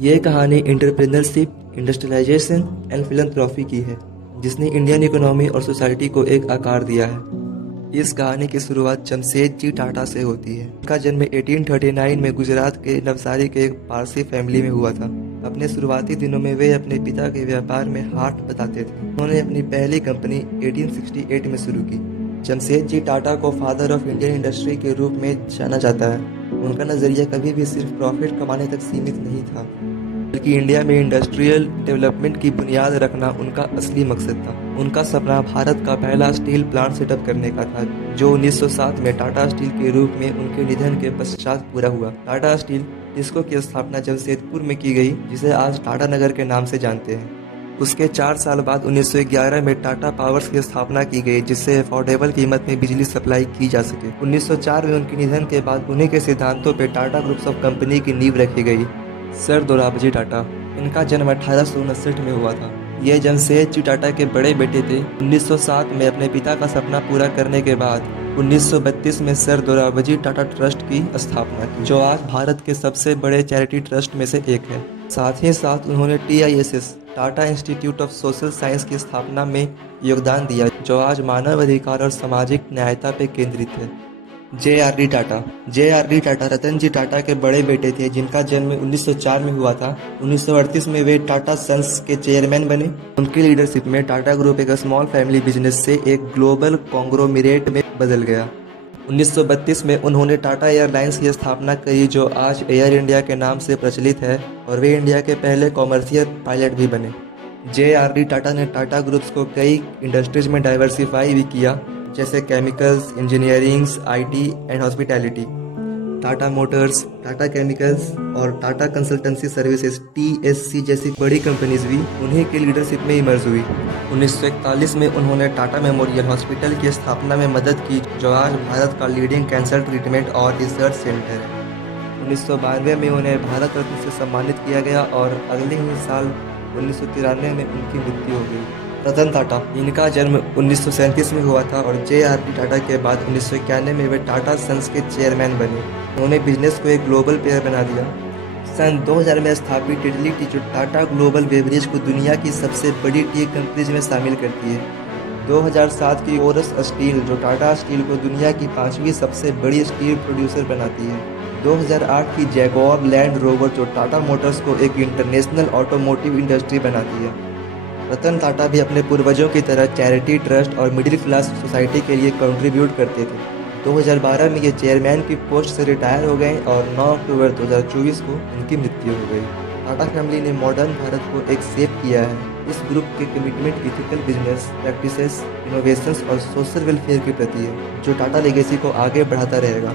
ये कहानी entrepreneurship, industrialisation and philanthropy की है, जिसने इंडियन इकोनॉमी और सोसाइटी को एक आकार दिया है। इस कहानी की शुरुआत जमशेदजी टाटा से होती है। उनका जन्म 1839 में गुजरात के नवसारी के एक पारसी फैमिली में हुआ था। अपने शुरुआती दिनों में वे अपने पिता के व्यापार में हाथ बताते थे। उन्होंने अपनी पहली कंपनी 1868 में शुरू की। जमशेदजी टाटा को फादर ऑफ इंडियन इंडस्ट्री के रूप में जाना जाता है। उनका नज़रिया कभी भी सिर्फ प्रॉफिट कमाने तक सीमित नहीं था, बल्कि इंडिया में इंडस्ट्रियल डेवलपमेंट की बुनियाद रखना उनका असली मकसद था। उनका सपना भारत का पहला स्टील प्लांट सेटअप करने का था, जो 1907 में टाटा स्टील के रूप में उनके निधन के पश्चात पूरा हुआ। टाटा स्टील टिस्को की स्थापना जमशेदपुर में की गई, जिसे आज टाटा नगर के नाम से जानते हैं। उसके 4 साल बाद 1911 में टाटा पावर्स की स्थापना की गई, जिससे अफोर्डेबल कीमत में बिजली सप्लाई की जा सके। 1904 में उनके निधन के बाद उन्हीं के सिद्धांतों पर टाटा ग्रुप्स ऑफ कंपनी की नींव रखी गई। सर दोराबजी टाटा, इनका जन्म 1859 में हुआ था। ये जमशेदजी टाटा के बड़े बेटे थे। 1907 में अपने पिता का सपना पूरा करने के बाद 1932 में सर दोराबजी टाटा ट्रस्ट की स्थापना की, जो आज भारत के सबसे बड़े चैरिटी ट्रस्ट में से एक है। साथ ही साथ उन्होंने TISS Tata institute of social science की स्थापना में योगदान दिया, जो आज मानव अधिकार और सामाजिक न्यायता पर केंद्रित है। JRD टाटा, JRD टाटा रतन जी टाटा के बड़े बेटे थे, जिनका जन्म 1904 में हुआ था। 1938 में वे टाटा सन्स के चेयरमैन बने। उनकी लीडरशिप में टाटा ग्रुप एक स्मॉल फैमिली बिजनेस से एक ग्लोबल कॉन्ग्लोमरेट में बदल गया। 1932 में उन्होंने टाटा एयरलाइंस की स्थापना करी, जो आज एयर इंडिया के नाम से प्रचलित है, और वे इंडिया के पहले कॉमर्शियल पायलट भी बने। JRD टाटा ने टाटा ग्रुप्स को कई इंडस्ट्रीज में डाइवर्सिफाई भी किया, जैसे chemicals, engineerings, IT and hospitality. Tata Motors, Tata chemicals और टाटा कंसल्टेंसी सर्विसेज TSC जैसी बड़ी कंपनीज भी उन्हीं की लीडरशिप में इमर्ज हुई। 1941 में उन्होंने टाटा मेमोरियल हॉस्पिटल की स्थापना में मदद की, जो आज भारत का लीडिंग कैंसर ट्रीटमेंट और रिसर्च सेंटर है। 1992 में उन्हें भारत रत्न से सम्मानित किया गया और अगले ही साल 1993 में उनकी मृत्यु हो गई। रतन टाटा, इनका जन्म 1937 में हुआ था और JRD टाटा के बाद 1991 में वे टाटा सन्स के चेयरमैन बने। उन्होंने बिजनेस को एक ग्लोबल प्लेयर बना दिया। सन 2000 में स्थापित टिटली टी, जो टाटा ग्लोबल बेवरेज को दुनिया की सबसे बड़ी टी कंपनीज में शामिल करती है। 2007 की ओरस स्टील, जो टाटा स्टील को दुनिया की 5वीं सबसे बड़ी स्टील प्रोड्यूसर बनाती है। 2008 की जैगुआर लैंड रोवर, जो टाटा मोटर्स को एक इंटरनेशनल ऑटोमोटिव इंडस्ट्री बनाती है। रतन टाटा भी अपने पूर्वजों की तरह चैरिटी ट्रस्ट और मिडिल क्लास सोसाइटी के लिए कंट्रीब्यूट करते थे। 2012 में ये चेयरमैन की पोस्ट से रिटायर हो गए और 9 अक्टूबर 2024 को उनकी मृत्यु हो गई। टाटा फैमिली ने मॉडर्न भारत को एक शेप किया है। इस ग्रुप के commitment ethical business practices, innovations और सोशल वेलफेयर के प्रति है, जो टाटा लेगेसी को आगे बढ़ाता रहेगा।